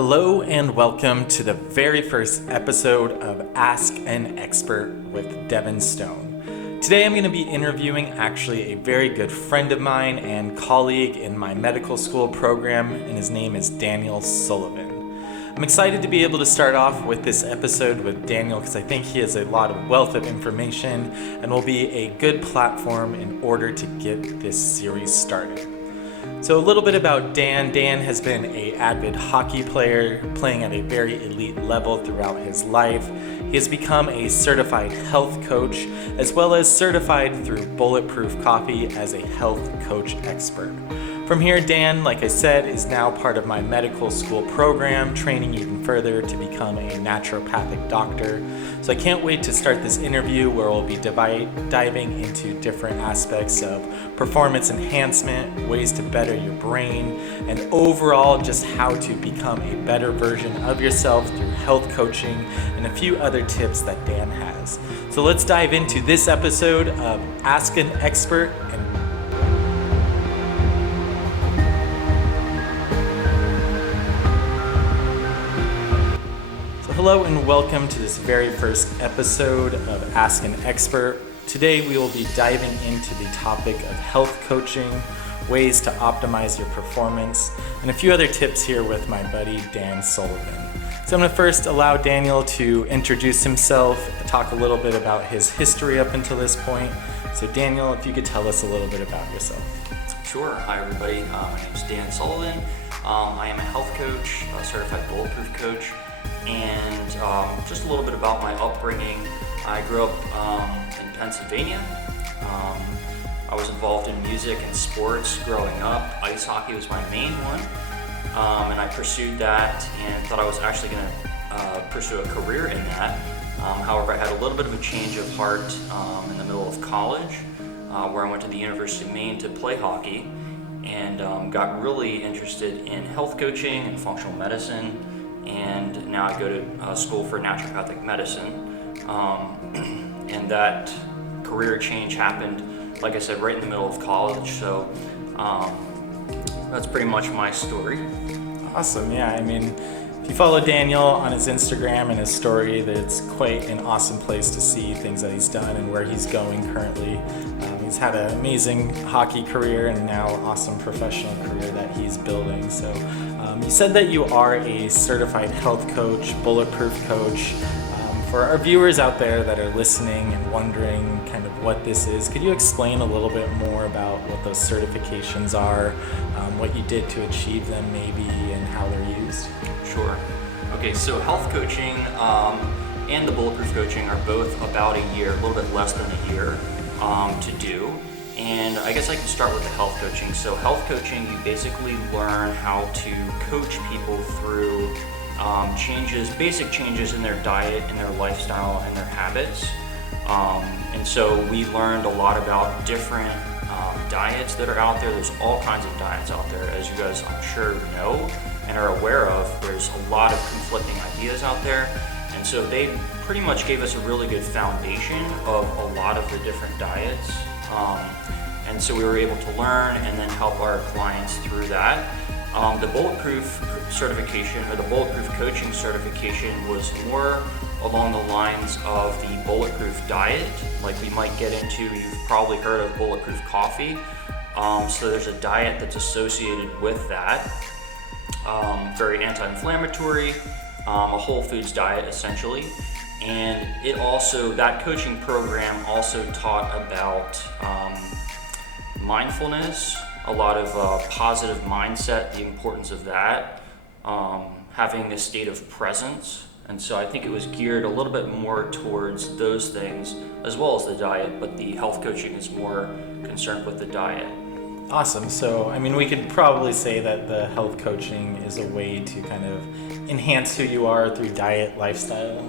Hello and welcome to the very first episode of Ask an Expert with Devin Stone. Today I'm going to be interviewing actually a very good friend of mine and colleague in my medical school program, and his name is Daniel Sullivan. I'm excited to be able to start off with this episode with Daniel because I think he has a lot of wealth of information and will be a good platform in order to get this series started. So a little bit about Dan. Dan has been an avid hockey player, playing at a very elite level throughout his life. He has become a certified health coach, as well as certified through Bulletproof Coffee as a health coach expert. From here, Dan, like I said, is now part of my medical school program, training even further to become a naturopathic doctor. So I can't wait to start this interview where we'll be diving into different aspects of performance enhancement, ways to better your brain, and overall just how to become a better version of yourself through health coaching and a few other tips that Dan has. So let's dive into this episode of Ask an Expert. Hello and welcome to this very first episode of Ask an Expert. Today we will be diving into the topic of health coaching, ways to optimize your performance, and a few other tips here with my buddy Dan Sullivan. So I'm going to first allow Daniel to introduce himself, talk a little bit about his history up until this point. So Daniel, if you could tell us a little bit about yourself. Sure. Hi everybody. My name is Dan Sullivan. I am a health coach, a certified bulletproof coach. And just a little bit about my upbringing. I grew up in Pennsylvania. I was involved in music and sports growing up. Ice hockey was my main one. And I pursued that and thought I was actually going to pursue a career in that. However, I had a little bit of a change of heart in the middle of college, where I went to the University of Maine to play hockey and got really interested in health coaching and functional medicine. And now I go to school for naturopathic medicine, and that career change happened, like I said, right in the middle of college, so that's pretty much my story. Awesome. Yeah, I mean, if you follow Daniel on his Instagram and his story, that's quite an awesome place to see things that he's done and where he's going currently. He's had an amazing hockey career and now awesome professional career that he's building. So you said that you are a certified health coach, bulletproof coach. For our viewers out there that are listening and wondering kind of what this is, could you explain a little bit more about what those certifications are, what you did to achieve them maybe, and how they're used? Sure. Okay, so health coaching and the bulletproof coaching are both about a year, a little bit less than a year to do. And I guess I can start with the health coaching. So health coaching, you basically learn how to coach people through basic changes in their diet, in their lifestyle, and their habits. And so we learned a lot about different diets that are out there. There's all kinds of diets out there, as you guys I'm sure know and are aware of. There's a lot of conflicting ideas out there. And so they pretty much gave us a really good foundation of a lot of the different diets. And so we were able to learn and then help our clients through that. The bulletproof certification or the bulletproof coaching certification was more along the lines of the bulletproof diet, like we might get into. You've probably heard of bulletproof coffee. So there's a diet that's associated with that. Very anti-inflammatory, a whole foods diet essentially. And that coaching program also taught about mindfulness, a lot of positive mindset, the importance of that, having a state of presence. And so I think it was geared a little bit more towards those things as well as the diet, but the health coaching is more concerned with the diet. Awesome. So, I mean, we could probably say that the health coaching is a way to kind of enhance who you are through diet, lifestyle.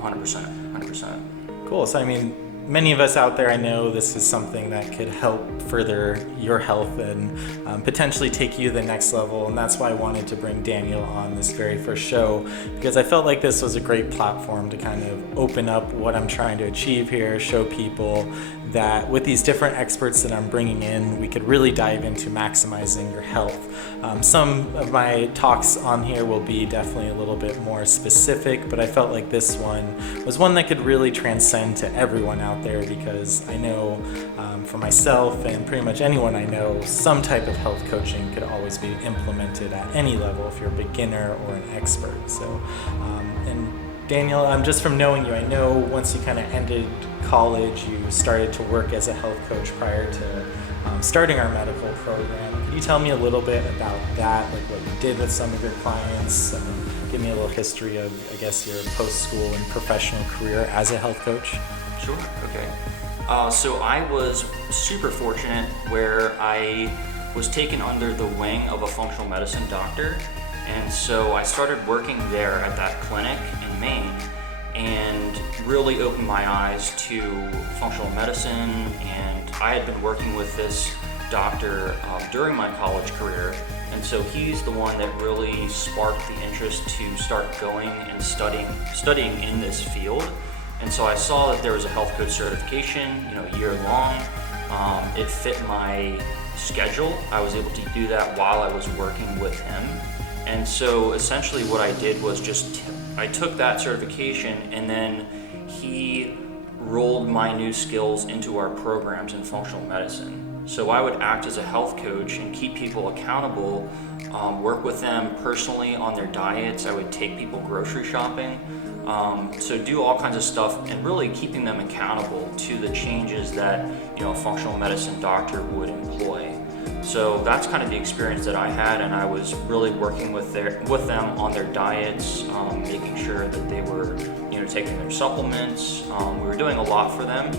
100%. Cool. So, I mean, many of us out there, I know this is something that could help further your health and potentially take you to the next level. And that's why I wanted to bring Daniel on this very first show, because I felt like this was a great platform to kind of open up what I'm trying to achieve here, show people that with these different experts that I'm bringing in, we could really dive into maximizing your health. Some of my talks on here will be definitely a little bit more specific, but I felt like this one was one that could really transcend to everyone out there, because I know for myself and pretty much anyone I know, some type of health coaching could always be implemented at any level if you're a beginner or an expert. So, and Daniel, just from knowing you, I know once you kind of ended college, you started to work as a health coach prior to starting our medical program. Could you tell me a little bit about that, like what you did with some of your clients? Give me a little history of, I guess, your post-school and professional career as a health coach. Sure, okay. So I was super fortunate where I was taken under the wing of a functional medicine doctor. And so I started working there at that clinic in Maine and really opened my eyes to functional medicine. And I had been working with this doctor during my college career. And so he's the one that really sparked the interest to start going and studying in this field. And so I saw that there was a health coach certification, year long. It fit my schedule. I was able to do that while I was working with him. And so essentially what I did was I took that certification, and then he rolled my new skills into our programs in functional medicine. So I would act as a health coach and keep people accountable, work with them personally on their diets. I would take people grocery shopping. So do all kinds of stuff and really keeping them accountable to the changes that a functional medicine doctor would employ. So that's kind of the experience that I had, and I was really working with them on their diets, making sure that they were taking their supplements. We were doing a lot for them.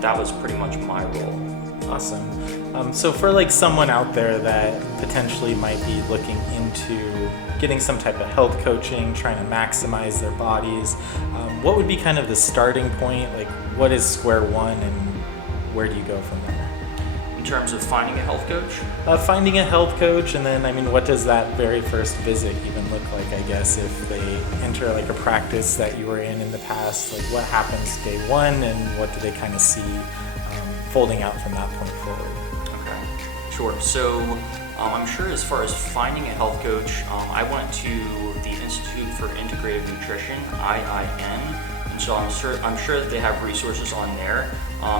That was pretty much my role. Awesome. So for someone out there that potentially might be looking into getting some type of health coaching, trying to maximize their bodies, what would be kind of the starting point? What is square one, and where do you go from there? In terms of finding a health coach? Finding a health coach, and then what does that very first visit even look like, I guess, if they enter a practice that you were in the past? What happens day one, and what do they kind of see folding out from that point forward? Okay, sure. So I'm sure as far as finding a health coach, I went to the Institute for Integrative Nutrition, IIN, and so I'm sure that they have resources on there.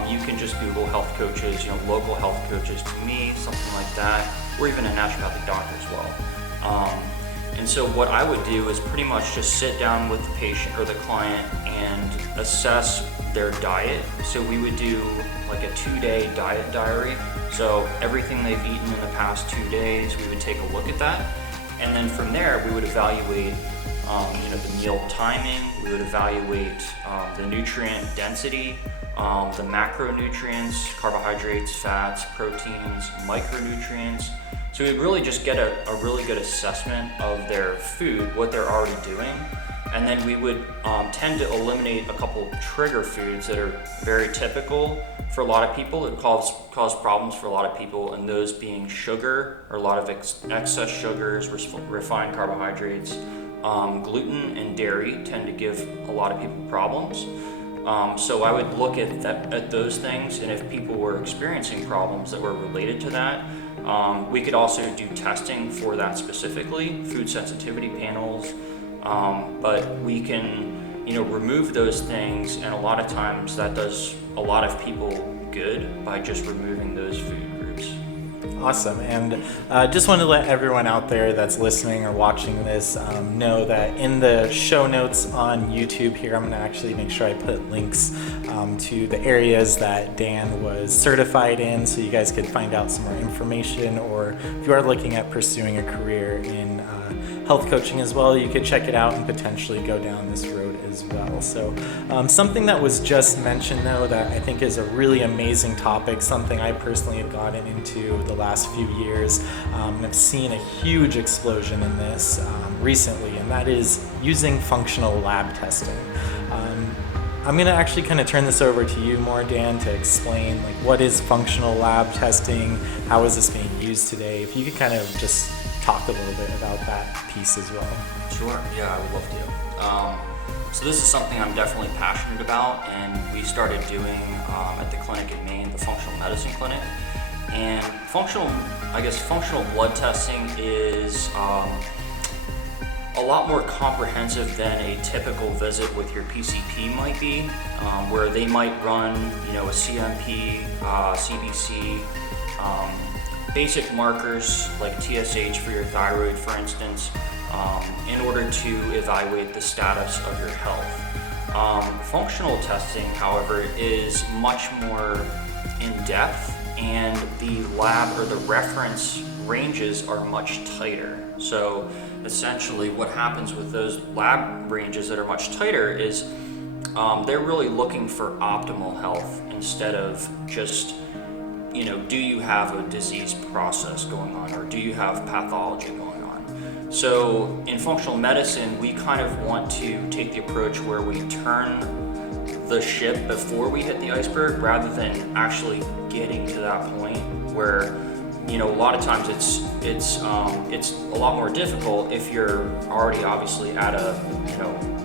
You can just Google health coaches, local health coaches to me, something like that, or even a naturopathic doctor as well. And so what I would do is pretty much just sit down with the patient or the client and assess their diet. So we would do a 2-day diet diary. So everything they've eaten in the past 2 days, we would take a look at that. And then from there, we would evaluate the meal timing, we would evaluate the nutrient density, the macronutrients, carbohydrates, fats, proteins, micronutrients. So we'd really just get a really good assessment of their food, what they're already doing. And then we would tend to eliminate a couple trigger foods that are very typical for a lot of people. It cause problems for a lot of people, and those being sugar, or a lot of excess sugars, refined carbohydrates. Gluten and dairy tend to give a lot of people problems. So I would look at those things, and if people were experiencing problems that were related to that, we could also do testing for that specifically, food sensitivity panels. But we can, remove those things, and a lot of times that does a lot of people good by just removing those food groups. Awesome. And just want to let everyone out there that's listening or watching this know that in the show notes on YouTube here, I'm going to actually make sure I put links to the areas that Dan was certified in, so you guys could find out some more information, or if you are looking at pursuing a career in health coaching as well, you could check it out and potentially go down this road as well. So something that was just mentioned, though, that I think is a really amazing topic, something I personally have gotten into the last few years, and I've seen a huge explosion in this recently, and that is using functional lab testing. I'm going to actually kind of turn this over to you more, Dan, to explain like what is functional lab testing, how is this being used today? If you could kind of just talk a little bit about that piece as well. Sure, yeah, I would love to. So this is something I'm definitely passionate about, and we started doing at the clinic in Maine, the functional medicine clinic. And functional blood testing is a lot more comprehensive than a typical visit with your PCP might be, where they might run, a CMP, CBC, basic markers like TSH for your thyroid, for instance, in order to evaluate the status of your health. Functional testing, however, is much more in depth, and the lab or the reference ranges are much tighter. So essentially what happens with those lab ranges that are much tighter is they're really looking for optimal health instead of just, do you have a disease process going on, or do you have pathology going on? So in functional medicine, we kind of want to take the approach where we turn the ship before we hit the iceberg, rather than actually getting to that point where, a lot of times it's a lot more difficult if you're already obviously at a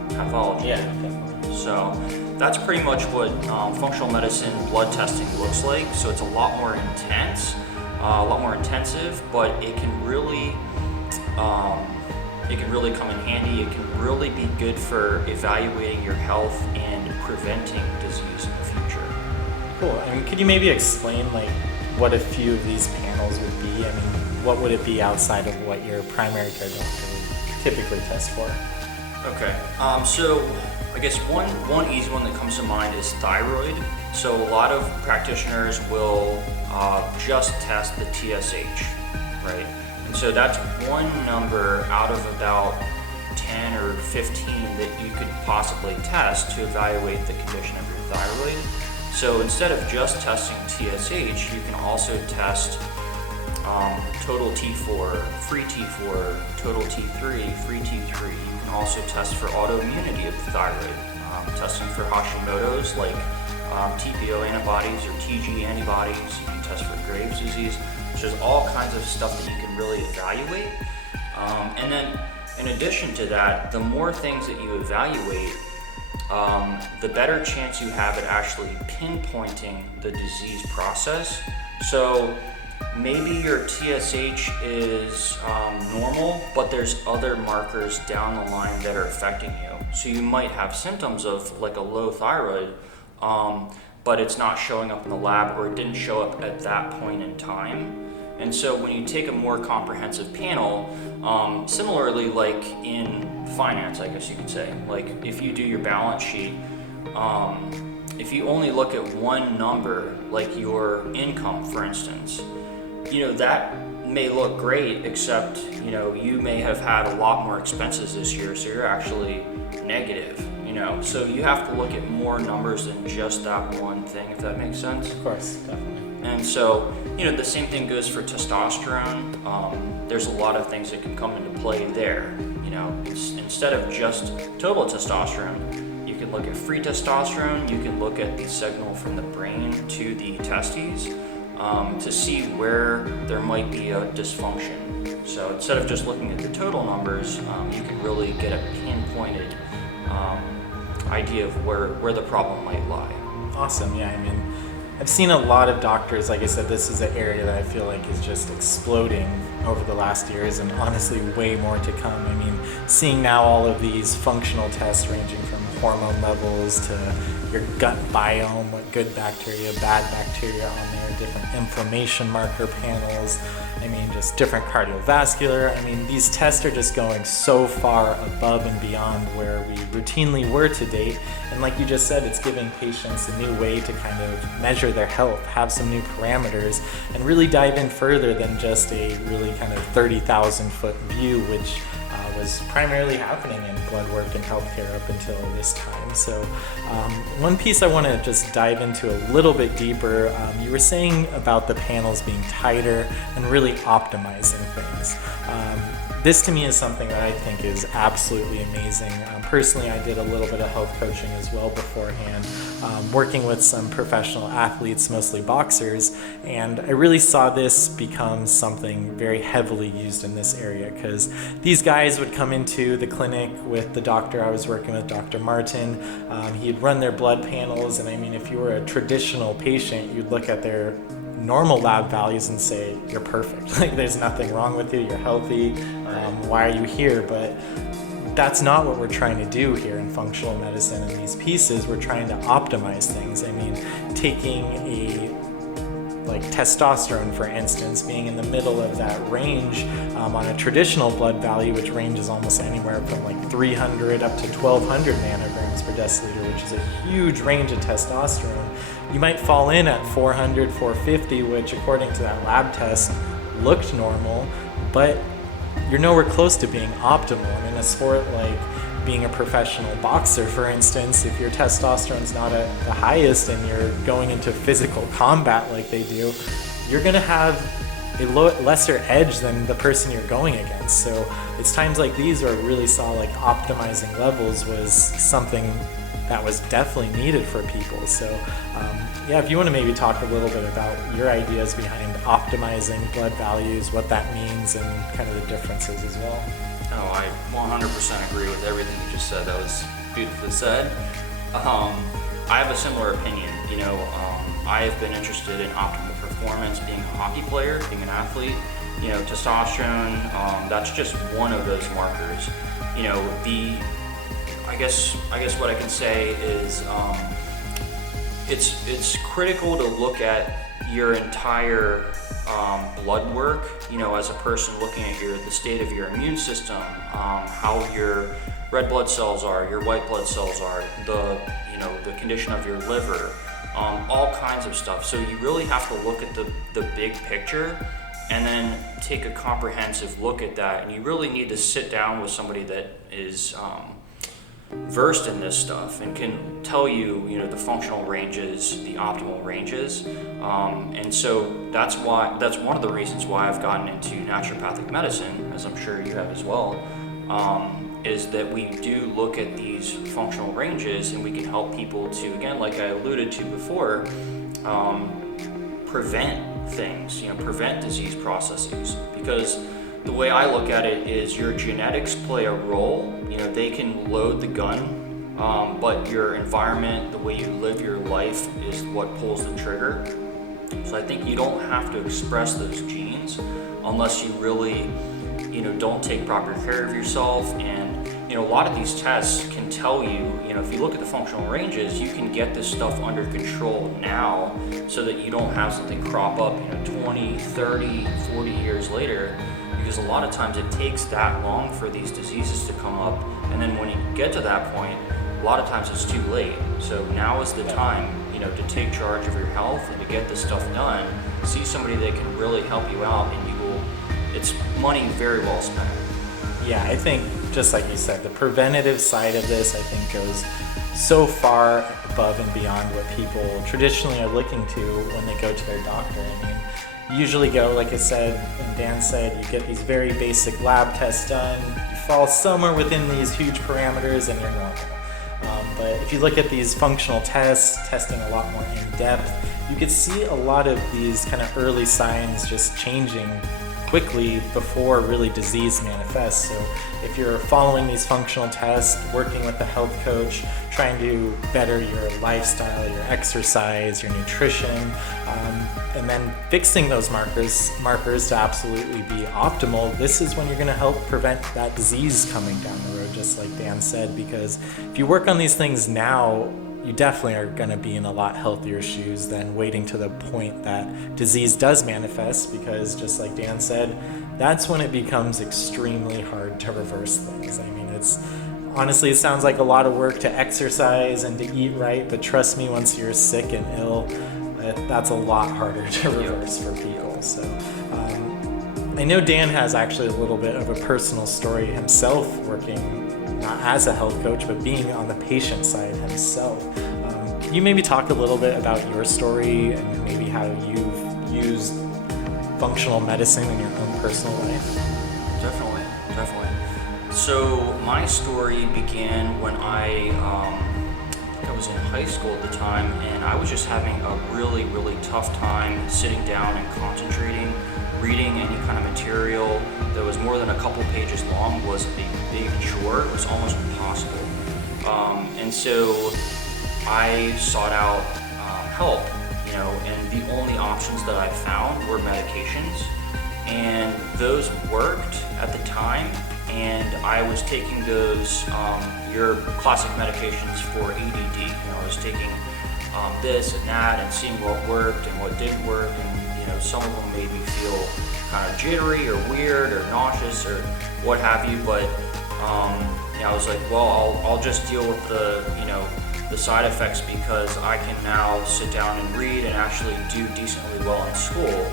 pathology. Yeah, definitely. So that's pretty much what functional medicine blood testing looks like. So it's a lot more intense, a lot more intensive, but it can really come in handy. It can really be good for evaluating your health and preventing disease in the future. Cool. I mean, could you maybe explain what a few of these panels would be? I mean, what would it be outside of what your primary care doctor would typically test for? Okay. So I guess one easy one that comes to mind is thyroid. So a lot of practitioners will just test the TSH, right? And so that's one number out of about 10 or 15 that you could possibly test to evaluate the condition of your thyroid. So instead of just testing TSH, you can also test total T4, free T4, total T3, free T3. You can also test for autoimmunity of the thyroid, testing for Hashimoto's like TPO antibodies or TG antibodies. You can test for Graves' disease. So there's all kinds of stuff that you can really evaluate. And then in addition to that, the more things that you evaluate, the better chance you have at actually pinpointing the disease process. So maybe your TSH is normal, but there's other markers down the line that are affecting you. So you might have symptoms of like a low thyroid, but it's not showing up in the lab, or it didn't show up at that point in time. And so when you take a more comprehensive panel, similarly like in finance, I guess you could say, like if you do your balance sheet, if you only look at one number, like your income, for instance, that may look great, except, you may have had a lot more expenses this year, so you're actually negative, So you have to look at more numbers than just that one thing, if that makes sense. Of course, definitely. And so, the same thing goes for testosterone. There's a lot of things that can come into play there. Instead of just total testosterone, you can look at free testosterone. You can look at the signal from the brain to the testes to see where there might be a dysfunction. So instead of just looking at the total numbers, you can really get a pinpointed idea of where the problem might lie. Awesome. Yeah, I mean, I've seen a lot of doctors, like I said, this is an area that I feel like is just exploding over the last years, and honestly way more to come. I mean, seeing now all of these functional tests ranging from hormone levels to your gut biome, what good bacteria, bad bacteria on there, different inflammation marker panels, I mean, just different cardiovascular. I mean, these tests are just going so far above and beyond where we routinely were to date. And like you just said, it's giving patients a new way to kind of measure their health, have some new parameters, and really dive in further than just a really kind of 30,000 foot view, which was primarily happening in blood work and healthcare up until this time. So one piece I want to just dive into a little bit deeper, you were saying about the panels being tighter and really optimizing things. this to me is something that I think is absolutely amazing. Personally, I did a little bit of health coaching as well beforehand, working with some professional athletes, mostly boxers, and I really saw this become something very heavily used in this area, because these guys would come into the clinic with the doctor I was working with, Dr. Martin. He'd run their blood panels, and I mean, if you were a traditional patient, you'd look at their normal lab values and say, you're perfect. Like, there's nothing wrong with you, you're healthy, why are you here? But that's not what we're trying to do here in functional medicine and these pieces. We're trying to optimize things. I mean, taking like testosterone, for instance, being in the middle of that range on a traditional blood value, which ranges almost anywhere from like 300 up to 1200 nanograms per deciliter, which is a huge range of testosterone. You might fall in at 400, 450, which according to that lab test looked normal, but you're nowhere close to being optimal. And in a sport like being a professional boxer, for instance, if your testosterone's not at the highest and you're going into physical combat like they do, you're going to have a lesser edge than the person you're going against. So it's times like these where I really saw like optimizing levels was something that was definitely needed for people. So yeah, if you want to maybe talk a little bit about your ideas behind optimizing blood values, what that means, and kind of the differences as well. Oh, I 100% agree with everything you just said. That was beautifully said. I have a similar opinion. I have been interested in optimal performance, being a hockey player, being an athlete. Testosterone, that's just one of those markers. I guess what I can say is it's critical to look at your entire blood work, as a person, looking at the state of your immune system, how your red blood cells are, your white blood cells are, the condition of your liver, all kinds of stuff. So you really have to look at the big picture and then take a comprehensive look at that. And you really need to sit down with somebody that is versed in this stuff and can tell you, the functional ranges, the optimal ranges, and so that's one of the reasons why I've gotten into naturopathic medicine, as I'm sure you have as well, is that we do look at these functional ranges and we can help people to, again, like I alluded to before, prevent things, prevent disease processes. Because the way I look at it is your genetics play a role. They can load the gun, but your environment, the way you live your life, is what pulls the trigger. So I think you don't have to express those genes unless you really, don't take proper care of yourself. And a lot of these tests can tell you, if you look at the functional ranges, you can get this stuff under control now so that you don't have something crop up 20, 30, 40 years later. Because a lot of times it takes that long for these diseases to come up, and then when you get to that point, a lot of times it's too late. So now is the time, to take charge of your health and to get this stuff done. See somebody that can really help you out, and it's money very well spent. Yeah, I think just like you said, the preventative side of this, I think, goes so far above and beyond what people traditionally are looking to when they go to their doctor. I mean, you usually go, like I said, and Dan said, you get these very basic lab tests done, you fall somewhere within these huge parameters and you're normal. But if you look at these functional tests, testing a lot more in depth, you could see a lot of these kind of early signs just changing quickly before really disease manifests. So if you're following these functional tests, working with a health coach, trying to better your lifestyle, your exercise, your nutrition, and then fixing those markers to absolutely be optimal, this is when you're going to help prevent that disease coming down the road, just like Dan said. Because if you work on these things now, you definitely are going to be in a lot healthier shoes than waiting to the point that disease does manifest, because just like Dan said, that's when it becomes extremely hard to reverse things. I mean, honestly, it sounds like a lot of work to exercise and to eat right, but trust me, once you're sick and ill, that's a lot harder to reverse for people. So I know Dan has actually a little bit of a personal story himself, working not as a health coach, but being on the patient side himself. Can you maybe talk a little bit about your story and maybe how you've used functional medicine in your own personal life? Definitely. So my story began when I think I was in high school at the time, and I was just having a really, really tough time sitting down and concentrating. Reading any kind of material that was more than a couple pages long was a big chore. It was almost impossible. And so I sought out help, and the only options that I found were medications, and those worked at the time. And I was taking those, your classic medications for ADD. I was taking this and that and seeing what worked and what didn't work. And some of them made me feel kind of jittery or weird or nauseous or what have you. But I was like, well, I'll just deal with the side effects, because I can now sit down and read and actually do decently well in school.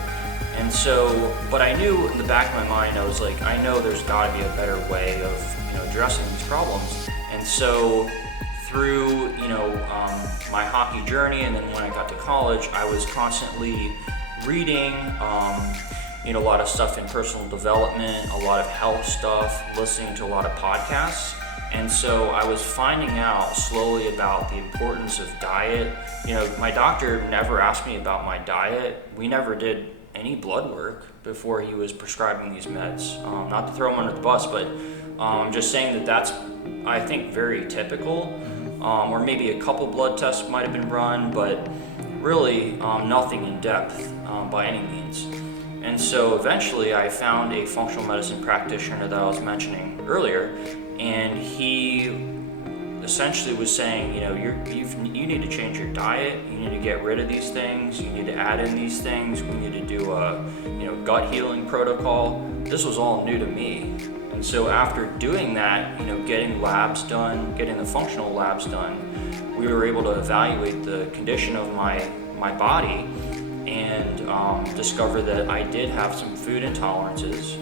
And so, but I knew in the back of my mind, I was like, I know there's got to be a better way of addressing these problems. And so through my hockey journey, and then when I got to college, I was constantly reading a lot of stuff in personal development, a lot of health stuff, listening to a lot of podcasts. And so I was finding out slowly about the importance of diet. My doctor never asked me about my diet. We never did any blood work before he was prescribing these meds. Not to throw him under the bus, but I'm just saying that that's, I think, very typical. Or maybe a couple blood tests might have been run, but really nothing in depth by any means. And so eventually I found a functional medicine practitioner that I was mentioning earlier, and he essentially was saying, you need to change your diet, you need to get rid of these things, you need to add in these things, we need to do a gut healing protocol. This was all new to me. And so after doing that, getting labs done, getting the functional labs done, we were able to evaluate the condition of my body and discover that I did have some food intolerances,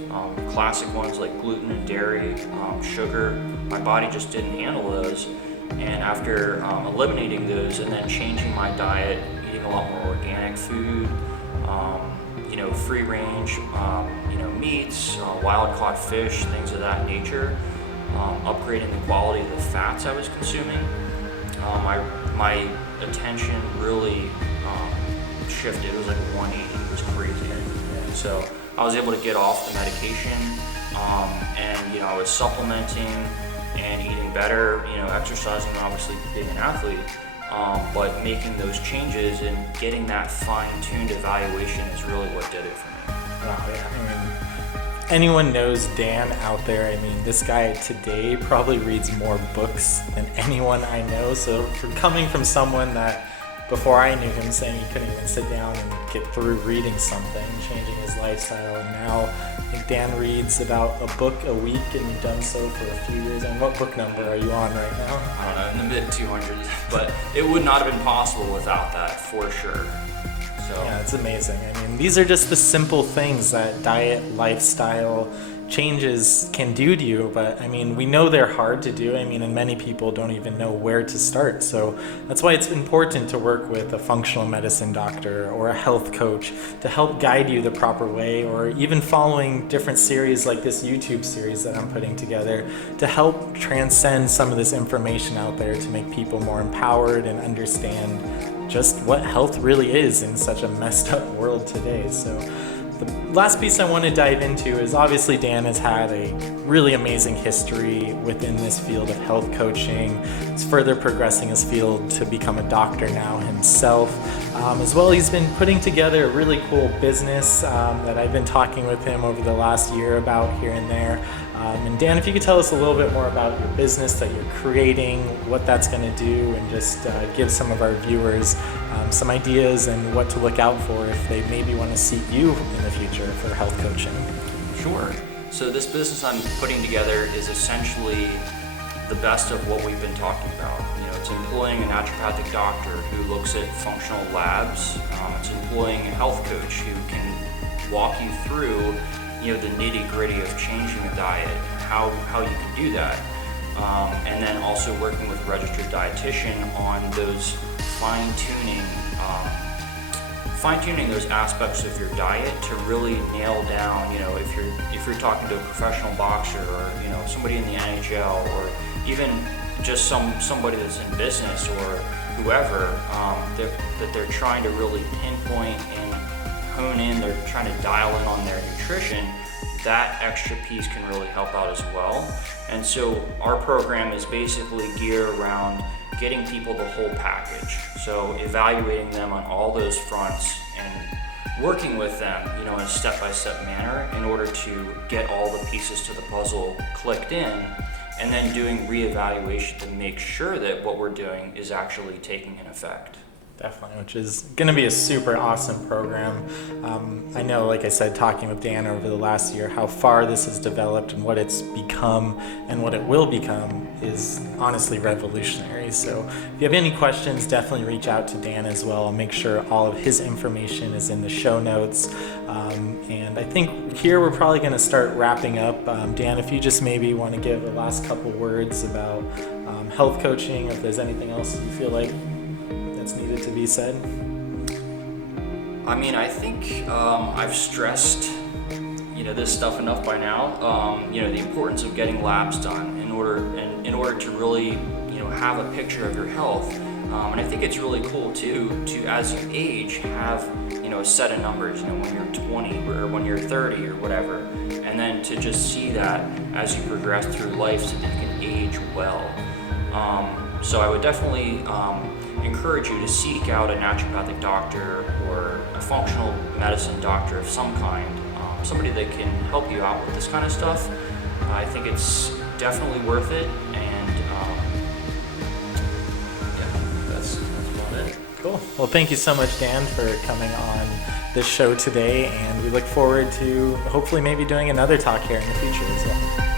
classic ones like gluten and dairy, sugar. My body just didn't handle those. And after eliminating those and then changing my diet, eating a lot more organic food, free range, meats, wild caught fish, things of that nature, upgrading the quality of the fats I was consuming, my attention really shifted. It was like a 180. It was crazy. And so I was able to get off the medication, and I was supplementing and eating better, exercising, obviously being an athlete, but making those changes and getting that fine-tuned evaluation is really what did it for me. Wow, yeah. Anyone knows Dan out there, this guy today probably reads more books than anyone I know. So coming from someone that before I knew him saying he couldn't even sit down and get through reading something, changing his lifestyle, and now I think Dan reads about a book a week, and you've done so for a few years. And what book number are you on right now? I don't know, in the mid 200s, but it would not have been possible without that, for sure. So yeah, it's amazing. These are just the simple things that diet, lifestyle changes can do to you, but we know they're hard to do, and many people don't even know where to start. So that's why it's important to work with a functional medicine doctor or a health coach to help guide you the proper way, or even following different series like this YouTube series that I'm putting together to help transcend some of this information out there to make people more empowered and understand just what health really is in such a messed up world today. So the last piece I want to dive into is, obviously Dan has had a really amazing history within this field of health coaching. He's further progressing his field to become a doctor now himself. As well, he's been putting together a really cool business that I've been talking with him over the last year about here and there. And Dan, if you could tell us a little bit more about your business that you're creating, what that's going to do, and just give some of our viewers some ideas and what to look out for if they maybe want to seek you in the future for health coaching. Sure. So this business I'm putting together is essentially the best of what we've been talking about. It's employing a naturopathic doctor who looks at functional labs. It's employing a health coach who can walk you through the nitty-gritty of changing the diet, how you can do that, and then also working with a registered dietitian on those fine-tuning fine-tuning those aspects of your diet to really nail down, if you're talking to a professional boxer or, somebody in the NHL or even just somebody that's in business or whoever, that they're trying to really pinpoint and hone in, they're trying to dial in on their nutrition, that extra piece can really help out as well. And so our program is basically geared around getting people the whole package. So evaluating them on all those fronts and working with them, in a step-by-step manner in order to get all the pieces to the puzzle clicked in, and then doing reevaluation to make sure that what we're doing is actually taking an effect. Definitely, which is going to be a super awesome program. I know, like I said, talking with Dan over the last year, how far this has developed and what it's become and what it will become is honestly revolutionary. So if you have any questions, definitely reach out to Dan as well. I'll make sure all of his information is in the show notes. And I think here we're probably going to start wrapping up. Dan, if you just maybe want to give the last couple words about health coaching, if there's anything else you feel like that's needed to be said. I think I've stressed, this stuff enough by now. The importance of getting labs done in order to really, have a picture of your health. And I think it's really cool too to as you age have, a set of numbers. When you're 20 or when you're 30 or whatever, and then to just see that as you progress through life, so that you can age well. So I would definitely encourage you to seek out a naturopathic doctor or a functional medicine doctor of some kind, somebody that can help you out with this kind of stuff. I think it's definitely worth it, and that's about it. Cool. Well, thank you so much, Dan, for coming on this show today, and we look forward to hopefully maybe doing another talk here in the future as well.